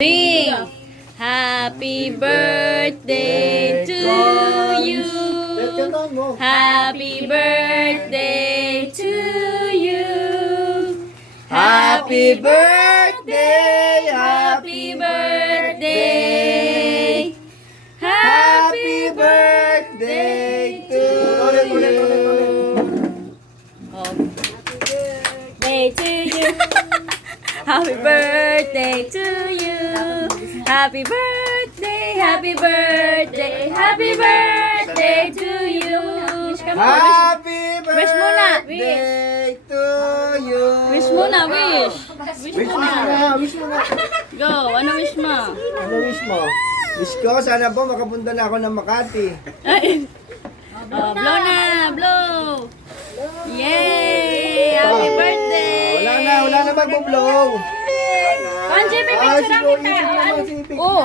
Sing! Happy birthday to you. Happy birthday to you. Happy birthday, happy birthday. Happy birthday to you. Birthday to you. Happy birthday to you. Happy birthday, happy birthday, happy birthday to you. Happy Wish muna. birthday to you. Wish muna, wish. Wish muna. Wish muna. Go, ano wish mo? Ano wish mo? Wish ko, sana po makapunta na ako ng Makati. Ay. Oh, blow na, blow. Yay! Happy birthday! Wala na magbo-blow. Panji, may Ah, picture si namin Joey, tayo. si Joey, si Joey. Oh,